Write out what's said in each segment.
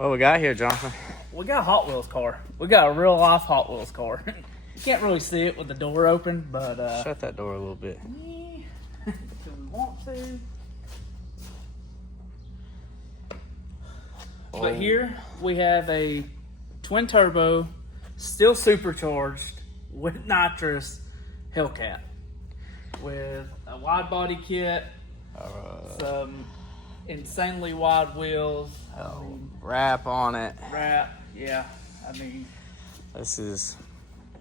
What we got here, Jonathan? We got a Hot Wheels car. We got a real life Hot Wheels car. You can't really see it with the door open, but shut that door a little bit. Yeah. Do we want to? Oh. But here we have a twin turbo, still supercharged with nitrous Hellcat with a wide body kit, some insanely wide wheels, wrap on it. wrap. Yeah, I mean, This is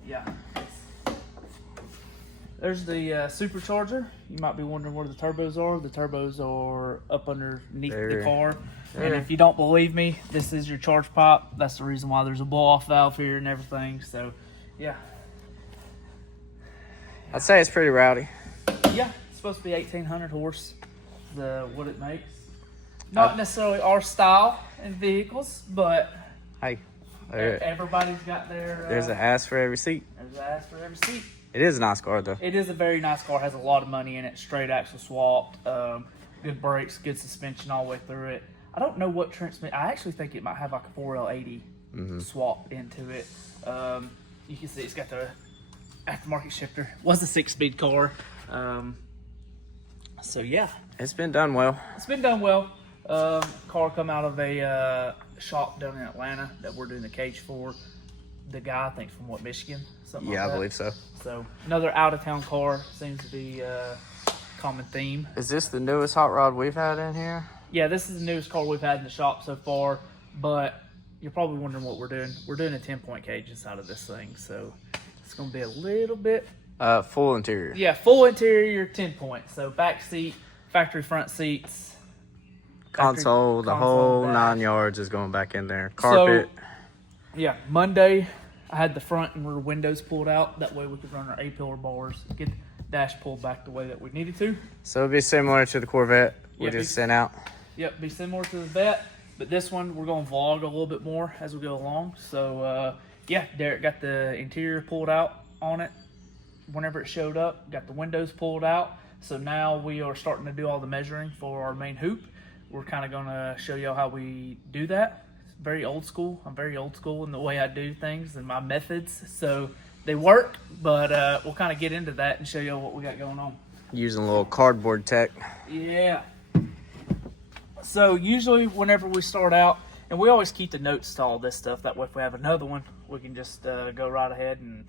yeah. There's the supercharger. You might be wondering where the turbos are. The turbos are up underneath the car. And if you don't believe me, this is your charge pipe. That's the reason why there's a blow-off valve here and everything. So, yeah. I'd say it's pretty rowdy. Yeah, it's supposed to be 1,800 horse, what it makes. Not necessarily our style in vehicles, but Hey, everybody's got their... there's an ass for every seat. There's an ass for every seat. It is a nice car, though. It is a very nice car. Has a lot of money in it. Straight axle swapped. Good brakes, good suspension all the way through it. I don't know what transmission. I actually think it might have like a 4L80 swap into it. You can see it's got the aftermarket shifter. Was a 6-speed car. So yeah, It's been done well. it's been done well. Car come out of a shop down in Atlanta that we're doing the cage for. The guy, I think, from what, Michigan? Something Yeah, like I that. believe so. So another out-of-town car seems to be a common theme. Is this the newest hot rod we've had in here? Yeah, this is the newest car we've had in the shop so far, but you're probably wondering what we're doing. We're doing a 10-point cage inside of this thing, so it's going to be a little bit... Full interior. Yeah, full interior, 10-point. So back seat, factory front seats. Console, the console, whole dash. 9 yards is going back in there. Carpet. So, yeah, Monday I had the front and rear windows pulled out. That way we could run our A-pillar bars, get the dash pulled back the way that we needed to. So it'll be similar to the Corvette we Yeah, just sent out. Yep, be similar to the Vet, but this one we're going to vlog a little bit more as we go along. So, yeah, Derek got the interior pulled out on it whenever it showed up, got the windows pulled out. So now we are starting to do all the measuring for our main hoop. We're kind of going to show you how we do that. It's very old school. I'm very old school in the way I do things and my methods. So they work, but we'll kind of get into that and show you what we got going on. Using a little cardboard tech. Yeah. So usually whenever we start out, and we always keep the notes to all this stuff, that way if we have another one, we can just go right ahead and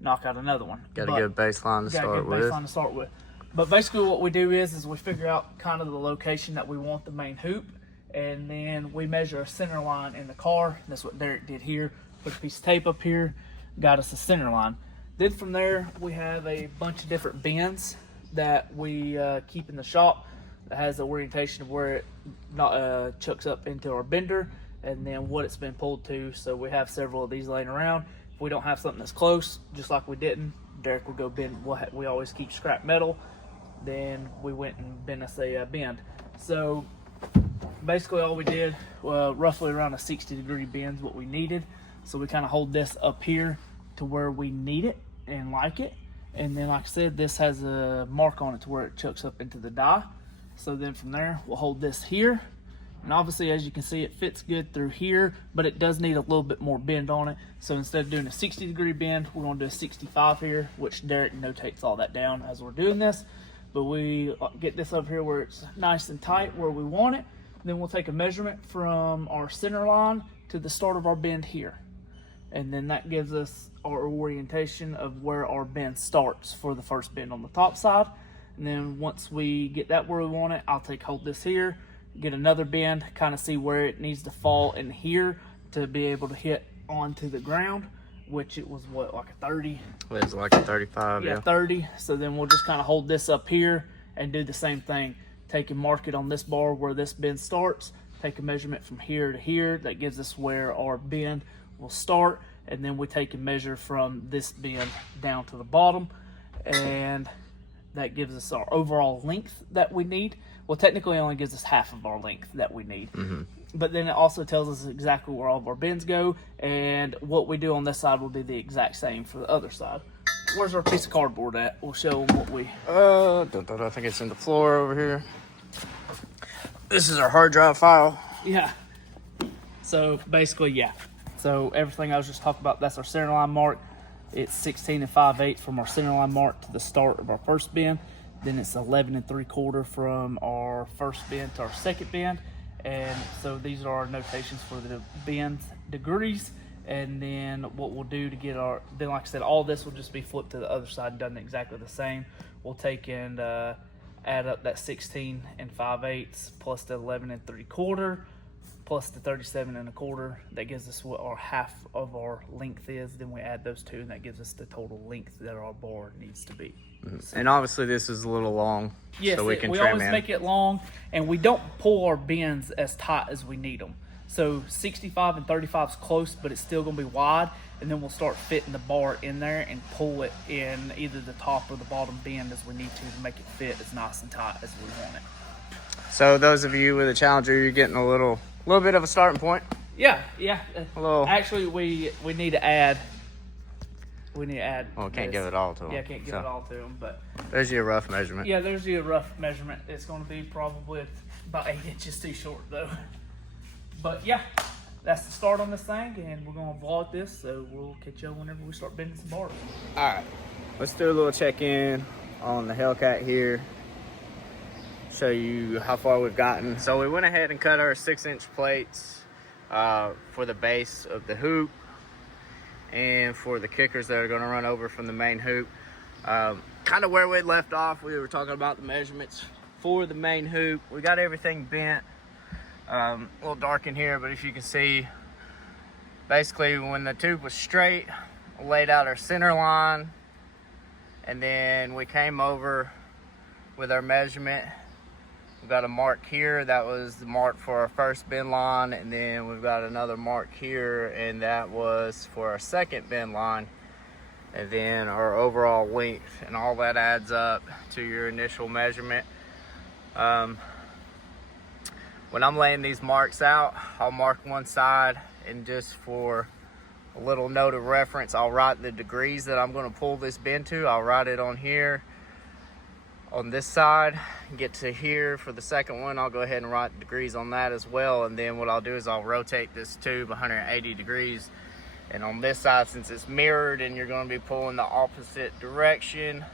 knock out another one. Got a good baseline to start with. Baseline to start with. But basically what we do is we figure out kind of the location that we want the main hoop, and then we measure a center line in the car. That's what Derek did here. Put a piece of tape up here, got us a center line. Then from there, we have a bunch of different bends that we keep in the shop that has the orientation of where it chucks up into our bender and then what it's been pulled to. So we have several of these laying around. If we don't have something that's close, just like we didn't, Derek will go bend. We always keep scrap metal. Then we went and bent us a bend. So basically all we did, roughly around a 60-degree bend is what we needed. So we kind of hold this up here to where we need it and like it. And then, like I said, this has a mark on it to where it chucks up into the die. So then from there, we'll hold this here. And obviously, as you can see, it fits good through here, but it does need a little bit more bend on it. So instead of doing a 60-degree bend, we're going to do a 65 here, which Derek notates all that down as we're doing this. But we get this up here where it's nice and tight where we want it. Then we'll take a measurement from our center line to the start of our bend here. And then that gives us our orientation of where our bend starts for the first bend on the top side. And then once we get that where we want it, I'll hold this here, get another bend, kind of see where it needs to fall in here to be able to hit onto the ground, which it was what, like a 30? It was like a 35, yeah. 30. So then we'll just kind of hold this up here and do the same thing. Take and mark it on this bar where this bend starts, take a measurement from here to here. That gives us where our bend will start. And then we take and measure from this bend down to the bottom. And that gives us our overall length that we need. Well, technically it only gives us half of our length that we need. But then it also tells us exactly where all of our bends go, and what we do on this side will be the exact same for the other side. Where's our piece of cardboard at? We'll show them what we... I think it's in the floor over here. This is our hard drive file. Yeah. So basically, yeah. So everything I was just talking about, that's our center line mark. It's 16 5/8 from our center line mark to the start of our first bend. Then it's 11 3/4 from our first bend to our second bend. And so these are our notations for the bend degrees. And then what we'll do to get our, then like I said, all this will just be flipped to the other side and done exactly the same. We'll take and add up that 16 5/8 plus the 11 3/4 plus the 37 1/4. That gives us what our half of our length is. Then we add those two, and that gives us the total length that our bar needs to be. So, and obviously this is a little long, yes, so we can we trim always in. make it long, and we don't pull our bends as tight as we need them. So 65 and 35 is close, but it's still going to be wide, and then we'll start fitting the bar in there and pull it in either the top or the bottom bend as we need to make it fit as nice and tight as we want it. So those of you with a Challenger, you're getting a little bit of a starting point. Yeah. A little. Actually, we need to add. Well, can't give it all to them. Yeah, can't give it all to them, but there's your rough measurement. yeah, there's your rough measurement. It's going to be probably about 8 inches too short though. But yeah, that's the start on this thing, and we're going to vlog this, so we'll catch you whenever we start bending some bars. All right, let's do a little check-in on the Hellcat here. Show you how far we've gotten. So we went ahead and cut our 6-inch plates for the base of the hoop and for the kickers that are going to run over from the main hoop. Kind of where we left off, we were talking about the measurements for the main hoop. We got everything bent. A little dark in here, but if you can see, basically when the tube was straight, we laid out our center line, and then we came over with our measurement. We've got a mark here, that was the mark for our first bend line, and then we've got another mark here, and that was for our second bend line, and then our overall length, and all that adds up to your initial measurement. When I'm laying these marks out, I'll mark one side, and just for a little note of reference, I'll write the degrees that I'm going to pull this bend to. I'll write it on here on this side. Get to here for the second one, I'll go ahead and write the degrees on that as well, and then what I'll do is I'll rotate this tube 180 degrees, and on this side, since it's mirrored and you're going to be pulling the opposite direction,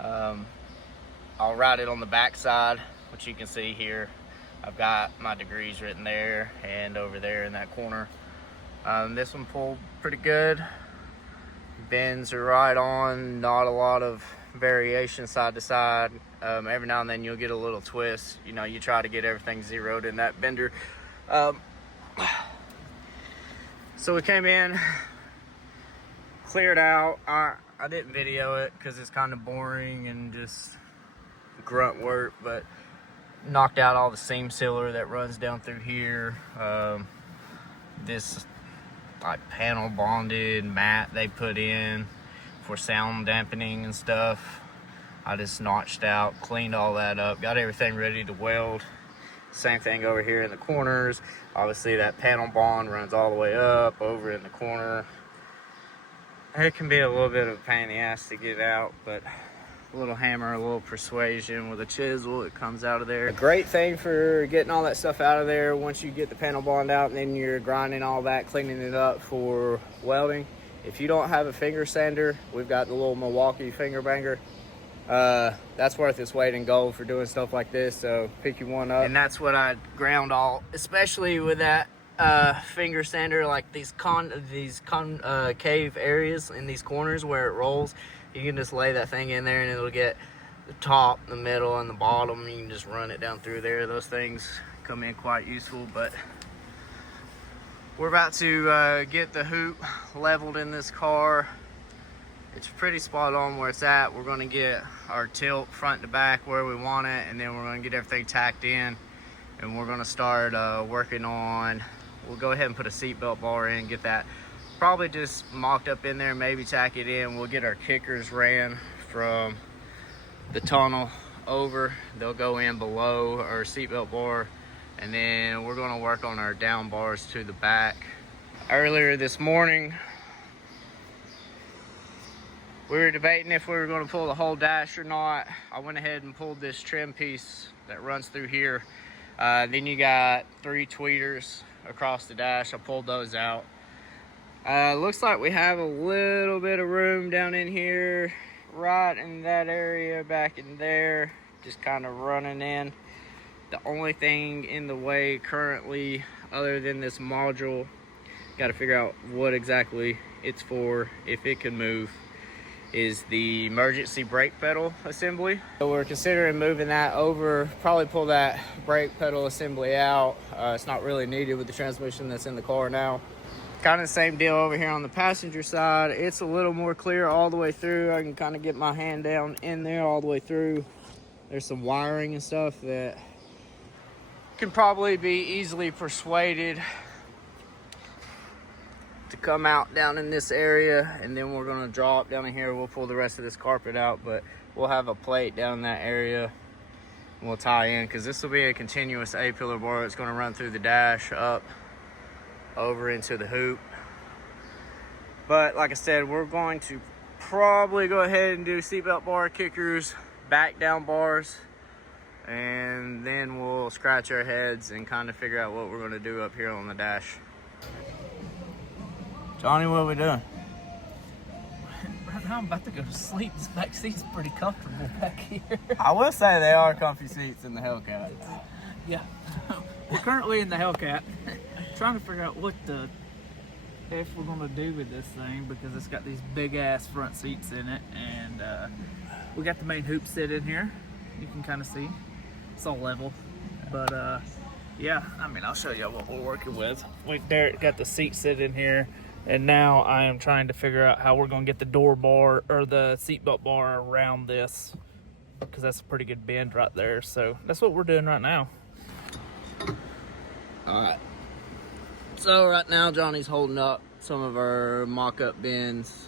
I'll write it on the back side, which you can see here. I've got my degrees written there and over there in that corner. This one pulled pretty good. Bends are right on, not a lot of variation side to side. Every now and then you'll get a little twist. You know, you try to get everything zeroed in that bender. So we came in, cleared out. I didn't video it because it's kind of boring and just grunt work, but knocked out all the seam sealer that runs down through here. This like panel bonded mat they put in for sound dampening and stuff, I just notched out, cleaned all that up, got everything ready to weld. Same thing over here in the corners. Obviously that panel bond runs all the way up over in the corner. It can be a little bit of a pain in the ass to get out, but a little hammer, a little persuasion with a chisel, it comes out of there. A great thing for getting all that stuff out of there once you get the panel bond out, and then you're grinding all that, cleaning it up for welding. If you don't have a finger sander, we've got the little Milwaukee finger banger. That's worth its weight in gold for doing stuff like this, so pick you one up. And that's what I ground all, especially with that finger sander, like these cave areas in these corners where it rolls. You can just lay that thing in there and it'll get the top, the middle, and the bottom. You can just run it down through there. Those things come in quite useful. But we're about to get the hoop leveled in this car. It's pretty spot on where it's at. We're going to get our tilt front to back where we want it, and then we're going to get everything tacked in, and we're going to start working on, we'll go ahead and put a seatbelt bar in, get that probably just mocked up in there, maybe tack it in. We'll get our kickers ran from the tunnel over. They'll go in below our seatbelt bar, and then we're going to work on our down bars to the back. Earlier this morning, we were debating if we were going to pull the whole dash or not. I went ahead and pulled this trim piece that runs through here. Then you got 3 tweeters across the dash. I pulled those out. Looks like we have a little bit of room down in here, right in that area back in there, just kind of running in. The only thing in the way currently, other than this module, got to figure out what exactly it's for, if it can move, is the emergency brake pedal assembly. So we're considering moving that over, probably pull that brake pedal assembly out. It's not really needed with the transmission that's in the car now. Kind of the same deal over here on the passenger side. It's a little more clear all the way through. I can kind of get my hand down in there all the way through. There's some wiring and stuff that can probably be easily persuaded to come out down in this area, and then we're going to draw up down in here. We'll pull the rest of this carpet out, but we'll have a plate down in that area and we'll tie in, because this will be a continuous A-pillar bar. It's going to run through the dash up over into the hoop. But like I said, we're going to probably go ahead and do seatbelt bar kickers, back down bars, and then we'll scratch our heads and kind of figure out what we're going to do up here on the dash. Johnny, what are we doing? Right now I'm about to go to sleep. This back seat's pretty comfortable back here. I will say they are comfy seats in the Hellcat. Yeah. We're currently in the Hellcat, trying to figure out what the F we're gonna do with this thing, because it's got these big ass front seats in it, and we got the main hoop set in here. You can kind of see it's all level, but yeah, I mean, I'll show you what we're working with. Derek got the seat set in here, and now I am trying to figure out how we're gonna get the door bar or the seatbelt bar around this, because that's a pretty good bend right there. So that's what we're doing right now. All right. So right now Johnny's holding up some of our mock-up bends,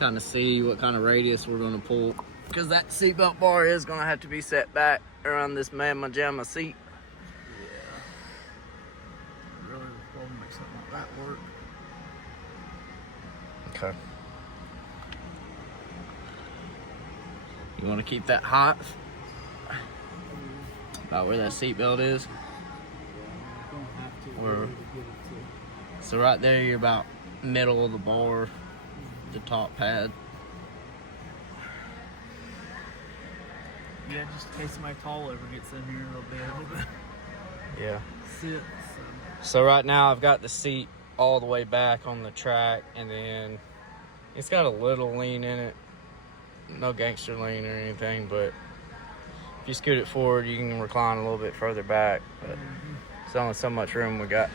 kind of see what kind of radius we're going to pull, because that seatbelt bar is going to have to be set back around this Mamma Jamma seat. Yeah. Really want to make something like that work. Okay. You want to keep that hot? About where that seatbelt is? Or, so right there, you're about middle of the bar, the top pad. Yeah, just in case somebody tall ever gets in here, they'll be able to Yeah. sit. So right now I've got the seat all the way back on the track, and then it's got a little lean in it. No gangster lean or anything, but if you scoot it forward, you can recline a little bit further back. But there's only so much room we got.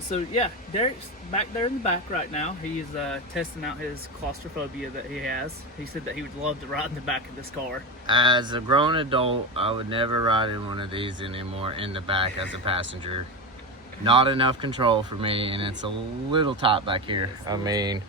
So yeah, Derek's back there in the back right now. He's testing out his claustrophobia that he has. He said that he would love to ride in the back of this car. As a grown adult, I would never ride in one of these anymore in the back as a passenger. Not enough control for me, and it's a little tight back here. I mean,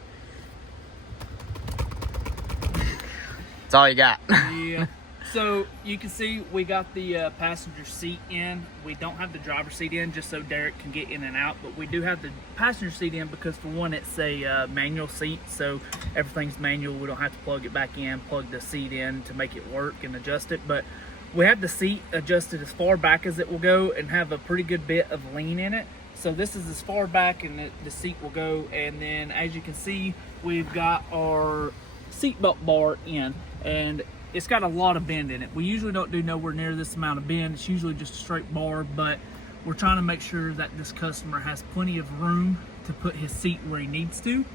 it's all you got. Yeah. So you can see we got the passenger seat in. We don't have the driver's seat in, just so Derek can get in and out, but we do have the passenger seat in because, for one, it's a manual seat, so everything's manual. We don't have to plug it back in, plug the seat in to make it work and adjust it. But we have the seat adjusted as far back as it will go and have a pretty good bit of lean in it. So this is as far back and the seat will go. And then, as you can see, we've got our seatbelt bar in, and it's got a lot of bend in it. We usually don't do nowhere near this amount of bend. It's usually just a straight bar, but we're trying to make sure that this customer has plenty of room to put his seat where he needs to,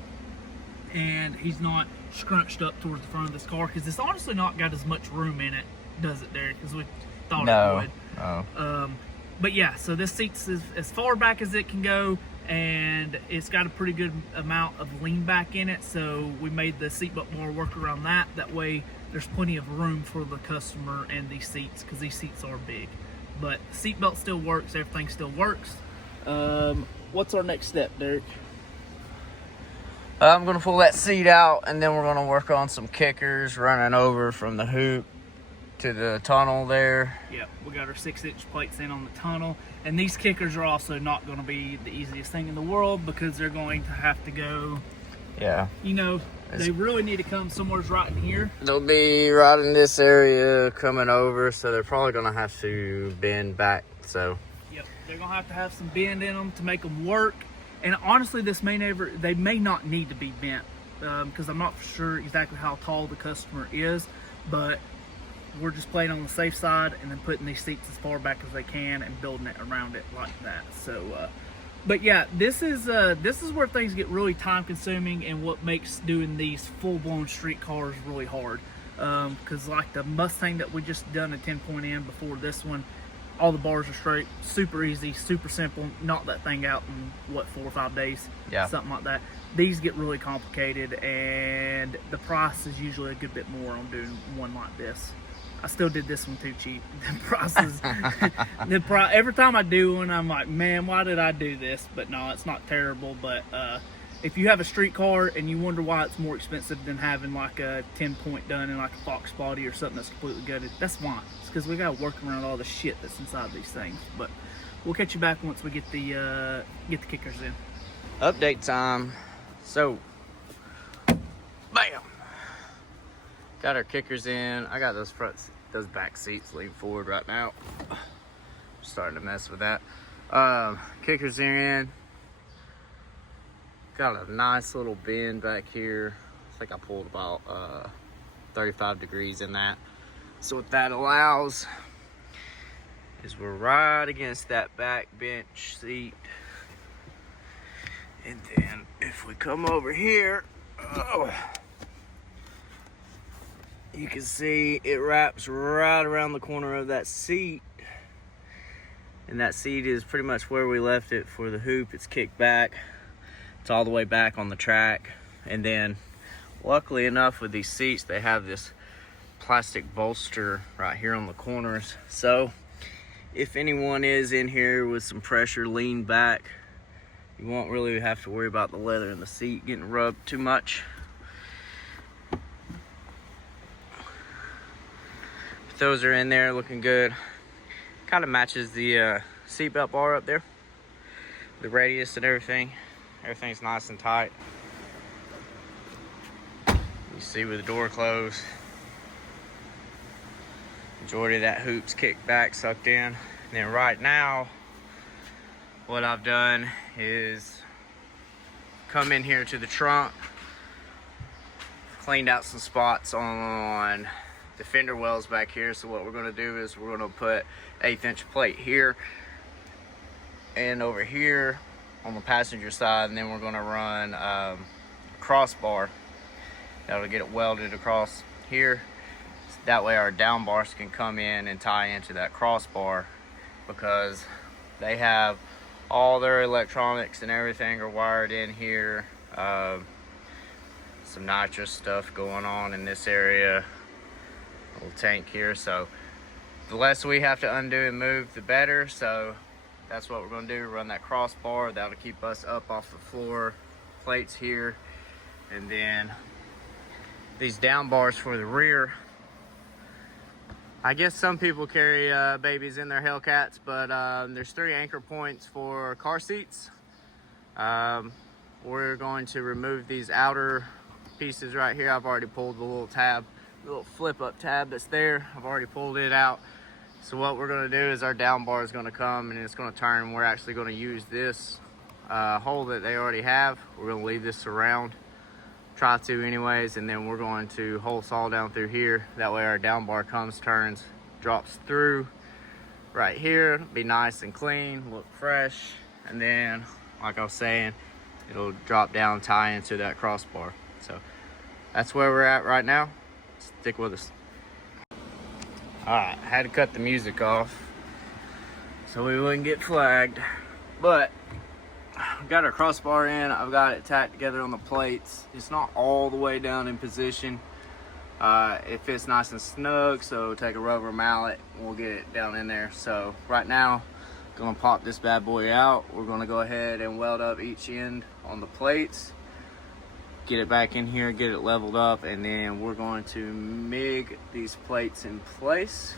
and he's not scrunched up towards the front of this car, because it's honestly not got as much room in it, does it, Derek? Because we thought it would. Oh. But yeah, so this seat's as far back as it can go, and it's got a pretty good amount of lean back in it, so we made the seatbelt bar work around that. That way there's plenty of room for the customer and these seats, because these seats are big. But seatbelt still works, everything still works. What's our next step, Derek? I'm gonna pull that seat out, and then we're gonna work on some kickers running over from the hoop to the tunnel there. Yep, we got our 6-inch plates in on the tunnel, and these kickers are also not going to be the easiest thing in the world, because they're going to have to go, Yeah. you know, they really need to come somewhere right in here. They'll be right in this area coming over, so they're probably gonna have to bend back. So Yep. They're gonna have to have some bend in them to make them work. And honestly, they may not need to be bent, because I'm not sure exactly how tall the customer is, but we're just playing on the safe side and then putting these seats as far back as they can and building it around it like that. So, but yeah, this is where things get really time consuming and what makes doing these full-blown street cars really hard. Because like the Mustang that we just done a 10-point in before this one, all the bars are straight, super easy, super simple. Knock that thing out in what, 4 or 5 days, Yeah, something like that. These get really complicated, and the price is usually a good bit more on doing one like this. I still did this one too cheap. The prices, every time I do one, I'm like, man, why did I do this? But no, it's not terrible. But if you have a street car and you wonder why it's more expensive than having like a 10-point done in like a Fox body or something that's completely gutted, that's why. It's because we got to work around all the shit that's inside these things. But we'll catch you back once we get the kickers in. update time. So, bam, got our kickers in. I got those back seats lean forward right now. Starting to mess with that. Kickers in. Got a nice little bend back here. I think I pulled about 35 degrees in that. So what that allows is we're right against that back bench seat. And then if we come over here, you can see it wraps right around the corner of that seat. And that seat is pretty much where we left it for the hoop. It's kicked back. It's all the way back on the track. And then luckily enough with these seats, they have this plastic bolster right here on the corners. So if anyone is in here with some pressure lean back, you won't really have to worry about the leather in the seat getting rubbed too much. But those are in there looking good. Kind of matches the seatbelt bar up there. The radius and everything. Everything's nice and tight. You see with the door closed, majority of that hoop's kicked back, sucked in. And then right now, what I've done is come in here to the trunk, cleaned out some spots on the fender wells back here. So what we're going to do is we're going to put 1/8 inch plate here and over here on the passenger side, and then we're going to run crossbar that'll get it welded across here. That way our down bars can come in and tie into that crossbar, because they have all their electronics and everything are wired in here. Some nitrous stuff going on in this area, little tank here. So the less we have to undo and move, the better. So that's what we're going to do, run that crossbar. That'll keep us up off the floor, plates here. And then these down bars for the rear, I guess some people carry babies in their Hellcats, but there's 3 anchor points for car seats. We're going to remove these outer pieces right here. I've already pulled the little tab, the little flip up tab that's there. I've already pulled it out. So what we're going to do is our down bar is going to come and it's going to turn. We're actually going to use this hole that they already have. We're going to leave this around. Try to anyways, and then we're going to hole saw down through here. That way our down bar comes, turns, drops through right here. It'll be nice and clean, look fresh, and then like I was saying, it'll drop down, tie into that crossbar. So that's where we're at right now. Stick with us. All right, I had to cut the music off so we wouldn't get flagged, but got our crossbar in. I've got it tacked together on the plates. It's not all the way down in position. It fits nice and snug, so take a rubber mallet and we'll get it down in there. So right now, gonna pop this bad boy out. We're gonna go ahead and weld up each end on the plates, get it back in here, get it leveled up, and then we're going to MIG these plates in place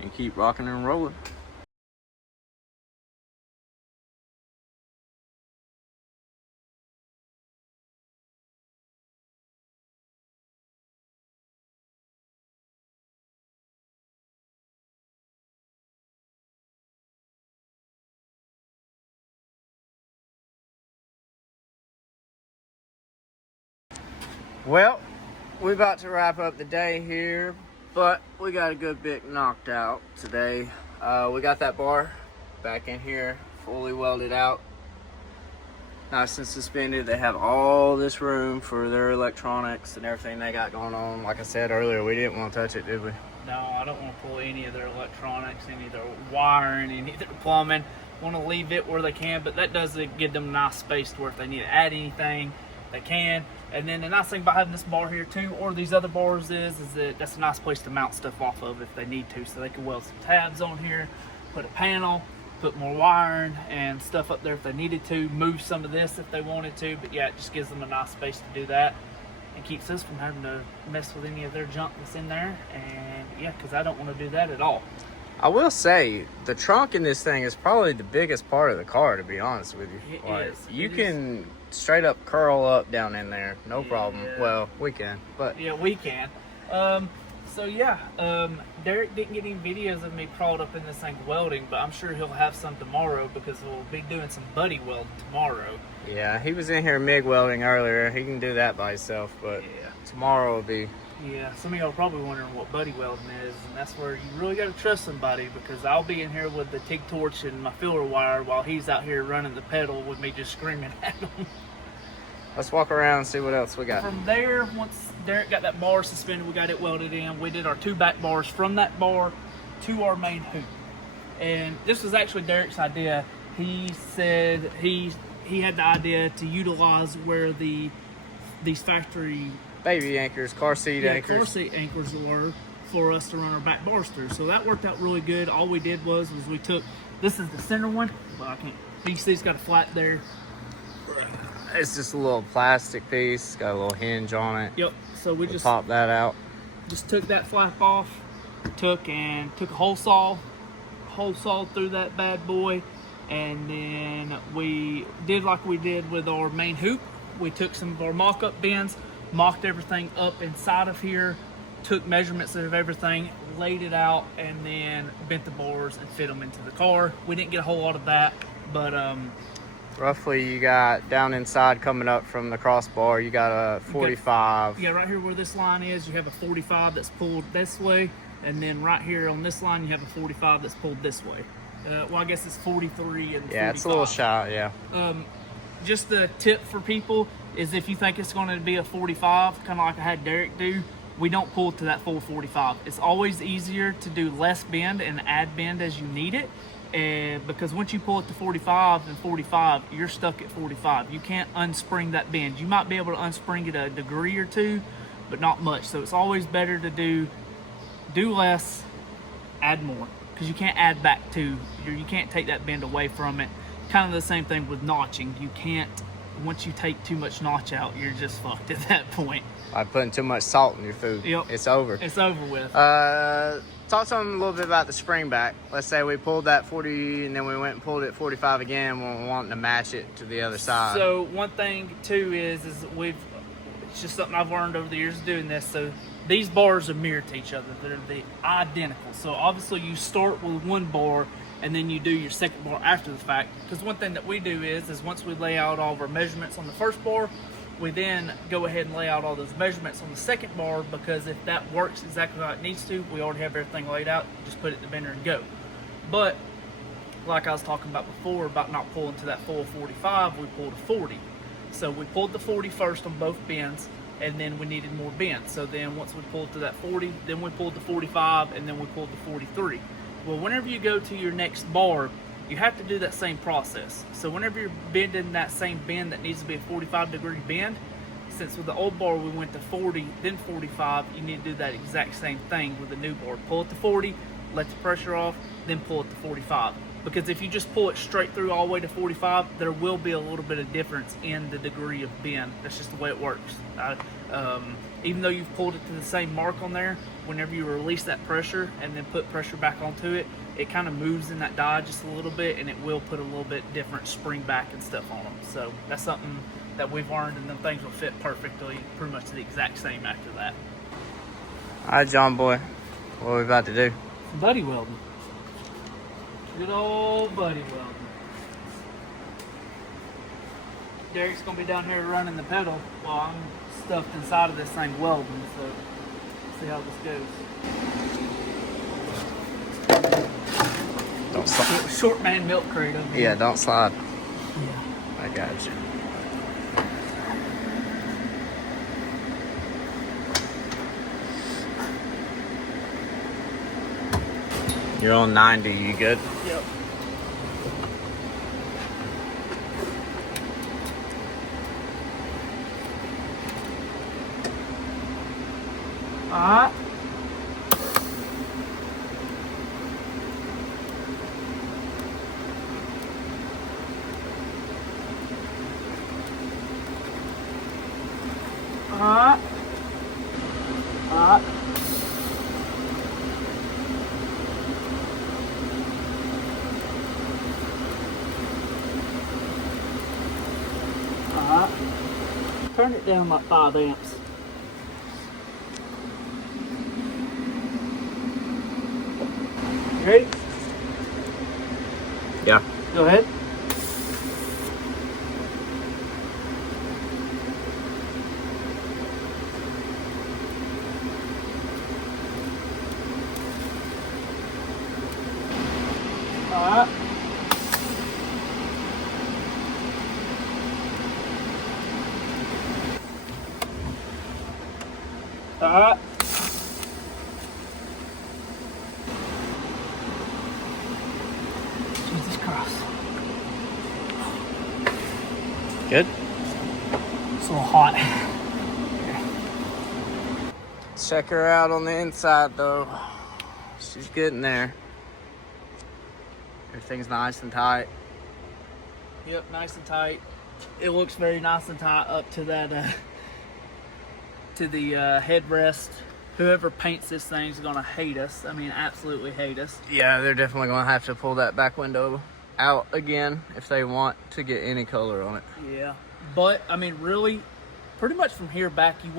and keep rocking and rolling. Well, we're about to wrap up the day here, but we got a good bit knocked out today. We got that bar back in here, fully welded out, nice and suspended. They have all this room for their electronics and everything they got going on. Like I said earlier, we didn't want to touch it, did we? No, I don't want to pull any of their electronics, any of their wiring, any of their plumbing. Want to leave it where they can, but that does give them a nice space to where if they need to add anything, they can. And then the nice thing about having this bar here too, or these other bars is that that's a nice place to mount stuff off of if they need to. So they can weld some tabs on here, put a panel, put more wiring and stuff up there if they needed to, move some of this if they wanted to. But yeah, it just gives them a nice space to do that and keeps us from having to mess with any of their junk that's in there. And yeah, because I don't want to do that at all. I will say, the trunk in this thing is probably the biggest part of the car, to be honest with you. It is. You can straight up curl up down in there, no problem. Well, we can, but... Yeah, we can. So yeah, Derek didn't get any videos of me crawled up in this thing welding, but I'm sure he'll have some tomorrow because we'll be doing some buddy welding tomorrow. Yeah, he was in here MIG welding earlier. He can do that by himself, but tomorrow will be... Yeah, some of y'all are probably wondering what buddy welding is, and that's where you really got to trust somebody, because I'll be in here with the TIG torch and my filler wire while he's out here running the pedal with me just screaming at him. Let's walk around and see what else we got. From there, once Derek got that bar suspended, we got it welded in. We did our 2 back bars from that bar to our main hoop. And this was actually Derek's idea. He said he had the idea to utilize where these factory baby anchors, car seat anchors. Car seat anchors were for us to run our back bars through. So that worked out really good. All we did was we took, this is the center one, but I can't, you see it's got a flat there. It's just a little plastic piece, got a little hinge on it. Yep, so we just pop that out. Just took that flap off, took a hole saw through that bad boy, and then we did like we did with our main hoop. We took some of our mock-up bends, mocked everything up inside of here, took measurements of everything, laid it out, and then bent the bores and fit them into the car. We didn't get a whole lot of that, but roughly you got down inside coming up from the crossbar, you got a 45. Yeah, right here where this line is, you have a 45 that's pulled this way, and then right here on this line, you have a 45 that's pulled this way. Well, I guess it's 43 and 45. Yeah, it's a little shy, yeah. Just the tip for people is if you think it's going to be a 45, kind of like I had Derek do, we don't pull to that full 45. It's always easier to do less bend and add bend as you need it. And because once you pull it to 45 and 45, you're stuck at 45. You can't unspring that bend. You might be able to unspring it a degree or two, but not much. So it's always better to do less, add more, because you can't add back to. You can't take that bend away from it. Kind of the same thing with notching. You can't, once you take too much notch out, you're just fucked at that point. By putting too much salt in your food. Yep. It's over. It's over with. Talk to them a little bit about the spring back. Let's say we pulled that 40 and then we went and pulled it 45 again when we're wanting to match it to the other side. So one thing too is it's just something I've learned over the years of doing this. So these bars are mirrored to each other. They're identical. So obviously you start with one bar and then you do your second bar after the fact. Because one thing that we do is once we lay out all of our measurements on the first bar, we then go ahead and lay out all those measurements on the second bar, because if that works exactly how it needs to, we already have everything laid out, just put it in the bender and go. But like I was talking about before about not pulling to that full 45, we pulled a 40. So we pulled the 40 first on both bends, and then we needed more bends. So then once we pulled to that 40, then we pulled the 45, and then we pulled the 43. Well, whenever you go to your next bar, you have to do that same process. So whenever you're bending that same bend that needs to be a 45-degree bend, since with the old bar we went to 40, then 45, you need to do that exact same thing with the new bar. Pull it to 40, let the pressure off, then pull it to 45. Because if you just pull it straight through all the way to 45, there will be a little bit of difference in the degree of bend. That's just the way it works. Even though you've pulled it to the same mark on there, whenever you release that pressure and then put pressure back onto it, it kind of moves in that die just a little bit, and it will put a little bit different spring back and stuff on them. So that's something that we've learned, and then things will fit perfectly, pretty much the exact same after that. All right, John boy, what are we about to do? Buddy welding. Good old buddy welding. Derek's gonna be down here running the pedal while I'm stuffed inside of this thing welding, so let's see how this goes. Don't slide. Short man milk crate over here. Yeah, don't slide. Yeah. I got you. You're on 90, you good? Yep. Alright. Alright. Alright. Alright. Turn it down like 5 amps. You ready? Yeah. Go ahead. Alright. Alright. Jesus Christ. Good? It's a little hot. Check her out on the inside though. She's getting there. Everything's nice and tight. Yep, nice and tight. It looks very nice and tight up to that to the headrest. Whoever paints this thing is gonna hate us. I mean, absolutely hate us. Yeah, they're definitely gonna have to pull that back window out again if they want to get any color on it. Yeah, but I mean, really, pretty much from here back, you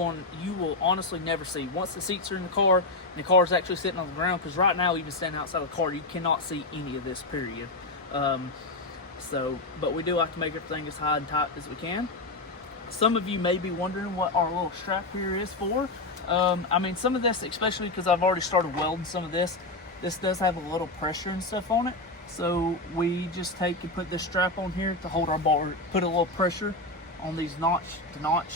will honestly never see. Once the seats are in the car and the car is actually sitting on the ground, because right now, even standing outside the car, you cannot see any of this. Period. But we do like to make everything as high and tight as we can. Some of you may be wondering what our little strap here is for. I mean, some of this, especially because I've already started welding some of this does have a little pressure and stuff on it. So we just take and put this strap on here to hold our bar, put a little pressure on these notch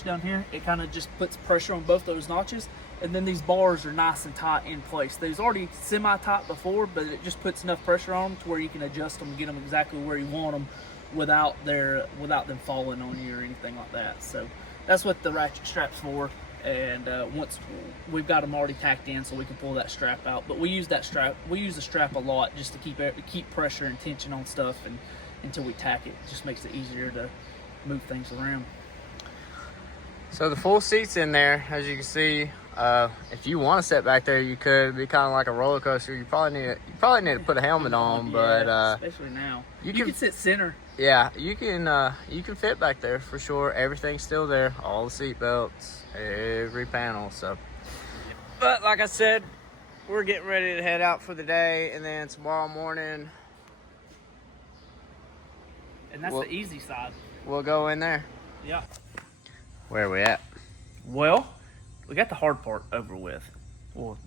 down here. It kind of just puts pressure on both those notches. And then these bars are nice and tight in place. They was already semi-tight before, but it just puts enough pressure on them to where you can adjust them and get them exactly where you want them without them falling on you or anything like that. So that's what the ratchet strap's for. And once we've got them already tacked in, so we can pull that strap out. But we use the strap a lot just to keep pressure and tension on stuff, and until we tack it, it just makes it easier to move things around. So the full seat's in there, as you can see. If you want to sit back there, you could. It'd be kind of like a roller coaster. You probably need to put a helmet on, but especially now, you can sit center. Yeah, you can fit back there for sure. Everything's still there, all the seat belts, every panel. So, but like I said, we're getting ready to head out for the day, and then tomorrow morning, and that's the easy side. We'll go in there. Yeah. Where are we at? Well, we got the hard part over with. Well,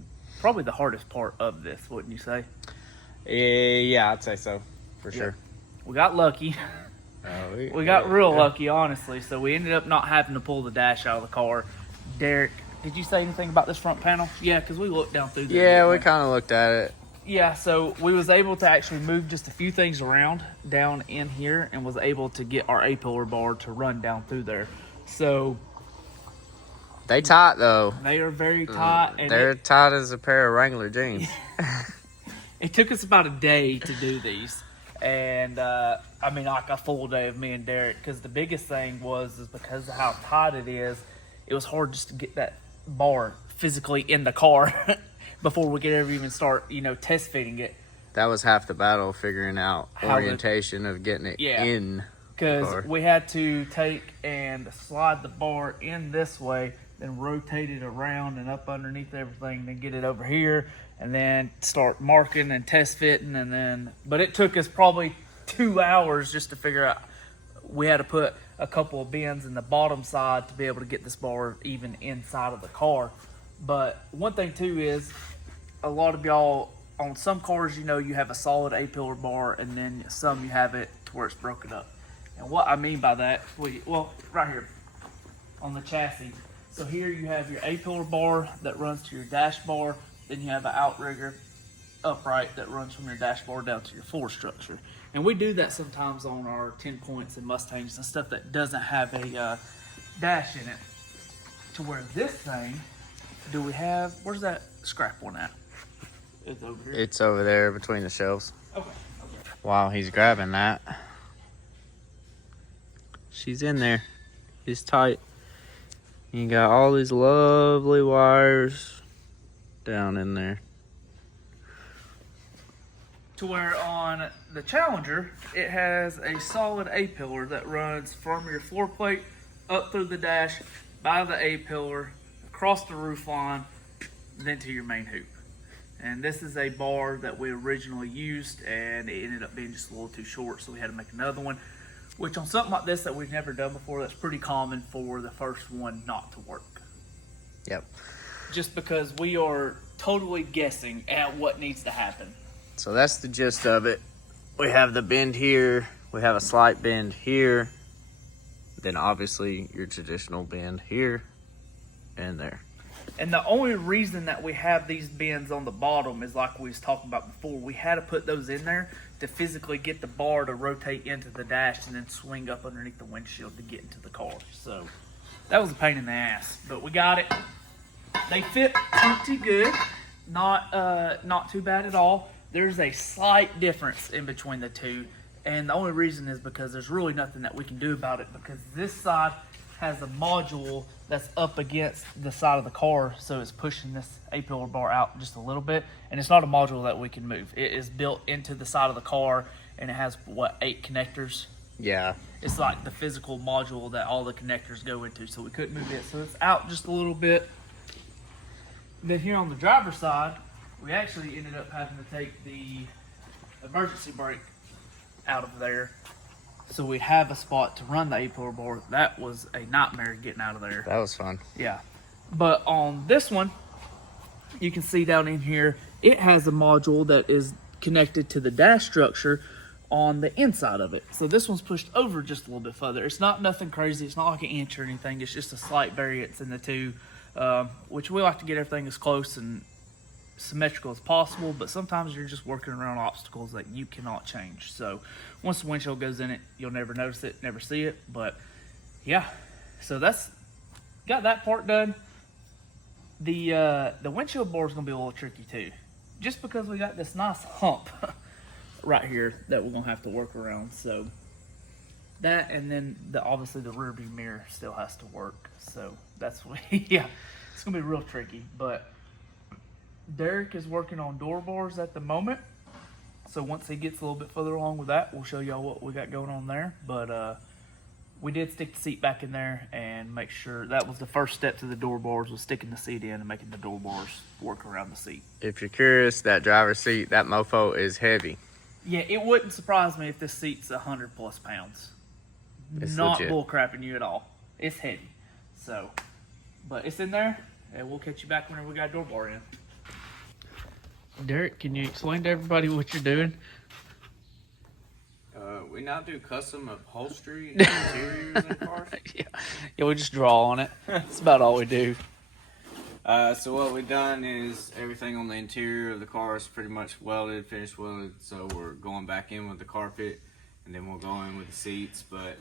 probably the hardest part of this, wouldn't you say? Yeah, I'd say so, for sure. We got lucky. We got real lucky, honestly. So we ended up not having to pull the dash out of the car. Derek, did you say anything about this front panel? Yeah, because we looked down through there. Yeah, we kind of looked at it. Yeah, so we was able to actually move just a few things around down in here and was able to get our A-pillar bar to run down through there. So they tight though. They are very tight. And they're tight as a pair of Wrangler jeans. It took us about a day to do these. And I mean, like a full day of me and Derek, because the biggest thing is because of how tight it is, it was hard just to get that bar physically in the car before we could ever even start, test fitting it. That was half the battle, figuring out orientation of getting it in. Because we had to take and slide the bar in this way, then rotate it around and up underneath everything, then get it over here, and then start marking and test fitting, but it took us probably 2 hours just to figure out we had to put a couple of bends in the bottom side to be able to get this bar even inside of the car. But one thing too is, a lot of y'all, on some cars, you know, you have a solid A-pillar bar, and then some you have it to where it's broken up. And what I mean by that, well, right here on the chassis. So here you have your A-pillar bar that runs to your dash bar, then you have an outrigger upright that runs from your dash bar down to your floor structure. And we do that sometimes on our 10 points and Mustangs and stuff that doesn't have a dash in it. To where this thing, do we have, where's that scrap one at? It's over here. It's over there between the shelves. Okay. While he's grabbing that, she's in there. It's tight. You got all these lovely wires down in there. To where on the Challenger, it has a solid A-pillar that runs from your floor plate up through the dash, by the A-pillar, across the roof line, then to your main hoop. And this is a bar that we originally used, and it ended up being just a little too short, so we had to make another one. Which on something like this that we've never done before, that's pretty common for the first one not to work. Yep. Just because we are totally guessing at what needs to happen. So that's the gist of it. We have the bend here, we have a slight bend here, then obviously your traditional bend here and there. And the only reason that we have these bends on the bottom is like we was talking about before. We had to put those in there to physically get the bar to rotate into the dash and then swing up underneath the windshield to get into the car. So that was a pain in the ass, but we got it. They fit pretty good, not too bad at all. There's a slight difference in between the two, and the only reason is because there's really nothing that we can do about it, because this side has a module that's up against the side of the car, so it's pushing this A-pillar bar out just a little bit, and it's not a module that we can move. It is built into the side of the car, and it has, 8 connectors? Yeah. It's like the physical module that all the connectors go into, so we couldn't move it, so it's out just a little bit. Then here on the driver's side, we actually ended up having to take the emergency brake out of there, so we have a spot to run the A-pillar bar. That was a nightmare getting out of there. That was fun. Yeah. But on this one, you can see down in here, it has a module that is connected to the dash structure on the inside of it. So this one's pushed over just a little bit further. It's not nothing crazy. It's not like an inch or anything. It's just a slight variance in the two, which we like to get everything as close and symmetrical as possible, but sometimes you're just working around obstacles that you cannot change. So once the windshield goes in it, you'll never notice it, never see it. But yeah, so that's got that part done. The windshield bar is gonna be a little tricky too, just because we got this nice hump right here that we're gonna have to work around. So that, and then obviously the rear view mirror still has to work. So that's what, yeah, it's gonna be real tricky. But Derek is working on door bars at the moment, so once he gets a little bit further along with that, we'll show y'all what we got going on there. But we did stick the seat back in there and make sure that was the first step to the door bars, was sticking the seat in and making the door bars work around the seat. If you're curious, that driver's seat, that mofo is heavy. Yeah, it wouldn't surprise me if this seat's 100+ pounds. It's not legit. bull crapping you at all. It's heavy. So, but it's in there, and we'll catch you back whenever we got a door bar in. Derek, can you explain to everybody what you're doing? We now do custom upholstery and interiors in cars. Yeah, we just draw on it. That's about all we do. So what we've done is everything on the interior of the car is pretty much welded, finished welded. So we're going back in with the carpet, and then we'll go in with the seats. But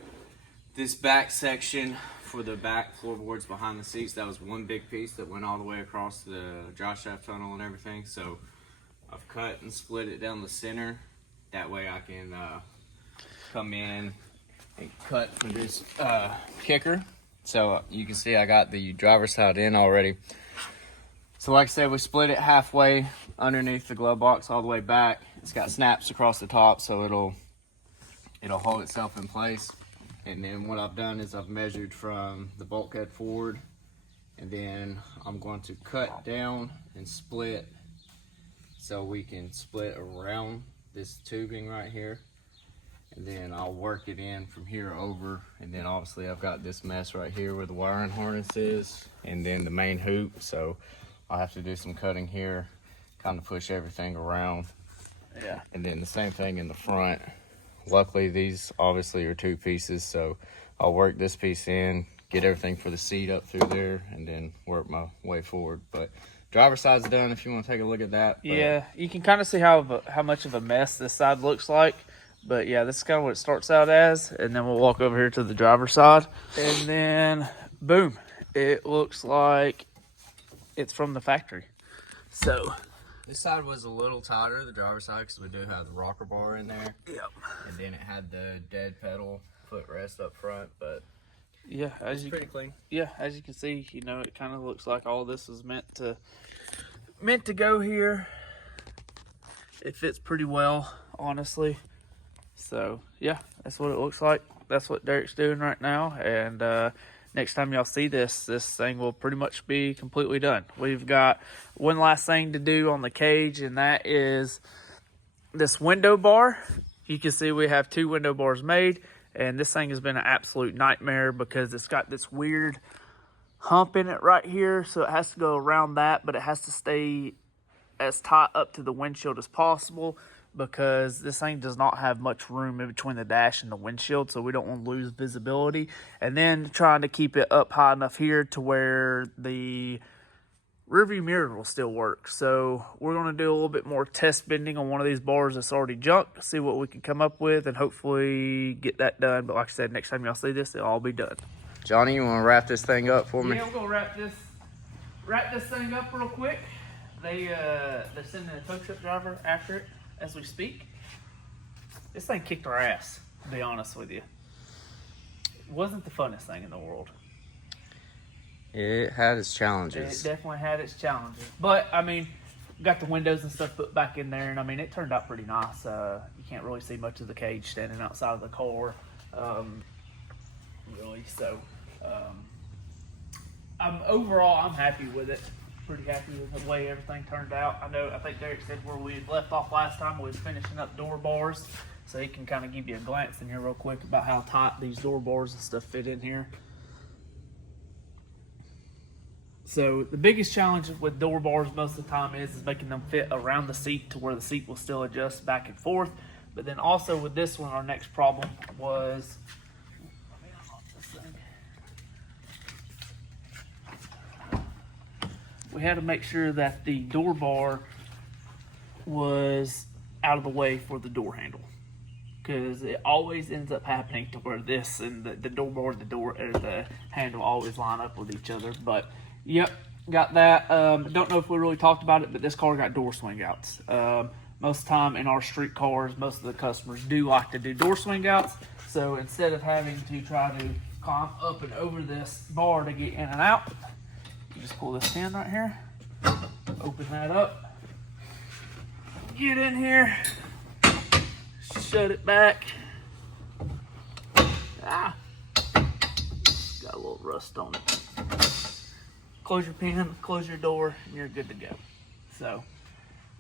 this back section for the back floorboards behind the seats, that was one big piece that went all the way across the drive shaft tunnel and everything. So I've cut and split it down the center. That way I can come in and cut for this kicker. So you can see I got the driver's side in already. So like I said, we split it halfway underneath the glove box all the way back. It's got snaps across the top, so it'll hold itself in place. And then what I've done is I've measured from the bulkhead forward, and then I'm going to cut down and split so we can split around this tubing right here. and then I'll work it in from here over, and then obviously I've got this mess right here where the wiring harness is, and then the main hoop, so I'll have to do some cutting here, kind of push everything around. Yeah. And then the same thing in the front. Luckily these obviously are 2 pieces, so I'll work this piece in, get everything for the seat up through there, and then work my way forward. But driver's side's done if you want to take a look at that. But yeah, you can kind of see how much of a mess this side looks like. But yeah, this is kind of what it starts out as. And then we'll walk over here to the driver's side. And then, boom, it looks like it's from the factory. So this side was a little tighter, the driver's side, because we do have the rocker bar in there. Yep. And then it had the dead pedal footrest up front, but yeah, it's pretty clean. Yeah, as you can see, you know, it kind of looks like all this was meant to go here. It fits pretty well, honestly. So yeah, that's what it looks like. That's what Derek's doing right now. And next time y'all see this thing will pretty much be completely done. We've got one last thing to do on the cage, and that is this window bar. You can see we have 2 window bars made. And this thing has been an absolute nightmare because it's got this weird hump in it right here. So it has to go around that, but it has to stay as tight up to the windshield as possible because this thing does not have much room in between the dash and the windshield. So we don't want to lose visibility. And then trying to keep it up high enough here to where the rearview mirror will still work. So we're going to do a little bit more test bending on one of these bars that's already junk, see what we can come up with, and hopefully get that done. But like I said, next time y'all see this, it'll all be done. Johnny, you want to wrap this thing up for me? Yeah, we're going to wrap this thing up real quick. They're sending a tow truck driver after it as we speak. This thing kicked our ass, to be honest with you. It wasn't the funnest thing in the world. It had its challenges. It definitely had its challenges. But, I mean, got the windows and stuff put back in there, and, I mean, it turned out pretty nice. You can't really see much of the cage standing outside of the car, really. So, overall, I'm happy with it. Pretty happy with the way everything turned out. I think Derek said where we had left off last time we was finishing up door bars. So he can kind of give you a glance in here real quick about how tight these door bars and stuff fit in here. So the biggest challenge with door bars most of the time is making them fit around the seat to where the seat will still adjust back and forth. But then also with this one, our next problem was, let me unlock this thing. We had to make sure that the door bar was out of the way for the door handle, because it always ends up happening to where this and the door bar, the handle always line up with each other. But yep, got that. Don't know if we really talked about it, but this car got door swing outs. Most of the time in our street cars, most of the customers do like to do door swing outs. So instead of having to try to climb up and over this bar to get in and out, you just pull this pin right here, open that up, get in here, shut it back. Got a little rust on it. Close your pin, close your door, and you're good to go. So,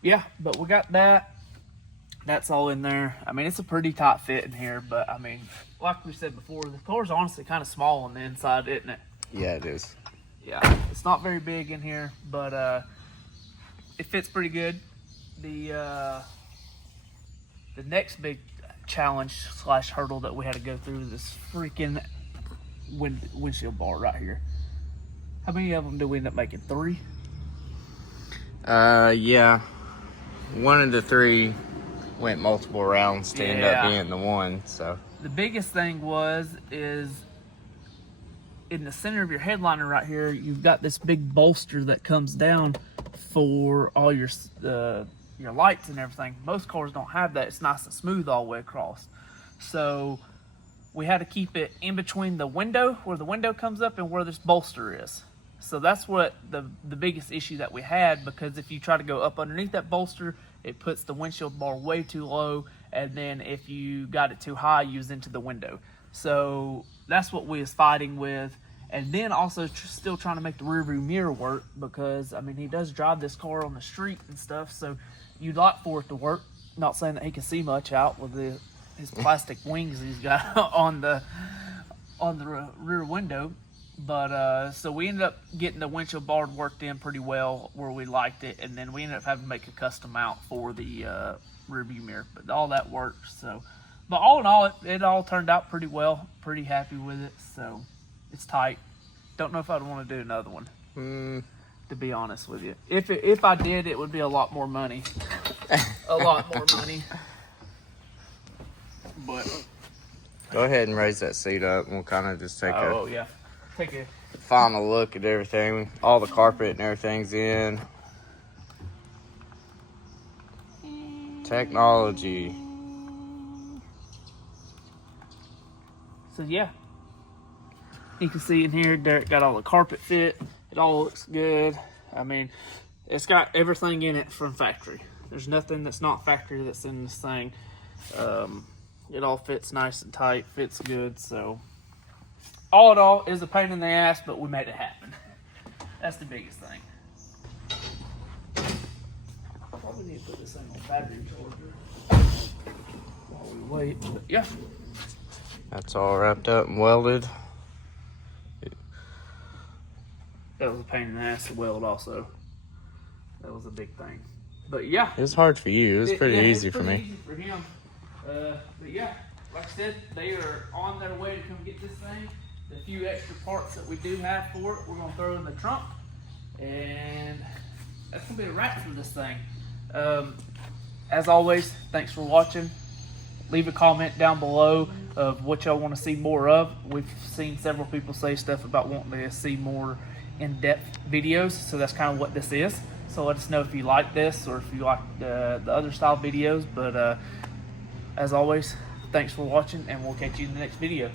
yeah, but we got that. That's all in there. I mean, it's a pretty tight fit in here, but I mean, like we said before, the car's honestly kind of small on the inside, isn't it? Yeah, it is. Yeah, it's not very big in here, but it fits pretty good. The next big challenge / hurdle that we had to go through is this freaking windshield bar right here. How many of them do we end up making? 3? Yeah. One of the 3 went multiple rounds to end up being the one. So the biggest thing is in the center of your headliner right here, you've got this big bolster that comes down for all your lights and everything. Most cars don't have that. It's nice and smooth all the way across. So we had to keep it in between the window, where the window comes up, and where this bolster is. So that's what the biggest issue that we had, because if you try to go up underneath that bolster, it puts the windshield bar way too low, and then if you got it too high, you was into the window. So that's what we was fighting with. And then also still trying to make the rear view mirror work, because I mean, he does drive this car on the street and stuff, so you'd like for it to work. Not saying that he can see much out with his plastic wings he's got on the rear window. But so we ended up getting the windshield board worked in pretty well where we liked it, and then we ended up having to make a custom mount for the rear view mirror. But all that worked. So, but all in all, it all turned out pretty well. Pretty happy with it. So it's tight. Don't know if I'd want to do another one. To be honest with you, if I did, it would be a lot more money. A lot more money. But Go ahead and raise that seat up, and we'll kind of just take oh yeah, take a final look at everything. All the carpet and everything's in. Technology. So yeah, you can see in here, Derek got all the carpet fit. It all looks good. I mean, it's got everything in it from factory. There's nothing that's not factory that's in this thing. It all fits nice and tight, fits good. So all in all, it was a pain in the ass, but we made it happen. That's the biggest thing. Probably need to put this thing on battery charger while we wait. But yeah. That's all wrapped up and welded. That was a pain in the ass to weld also. That was a big thing. But yeah. It was hard for you. It was pretty easy for me. Easy for him. But yeah, like I said, they are on their way to come get this thing. The few extra parts that we do have for it, we're going to throw in the trunk. And that's going to be a wrap for this thing. As always, thanks for watching. Leave a comment down below of what y'all want to see more of. We've seen several people say stuff about wanting to see more in-depth videos, so that's kind of what this is. So let us know if you like this or if you like the other style videos. But as always, thanks for watching, and we'll catch you in the next video.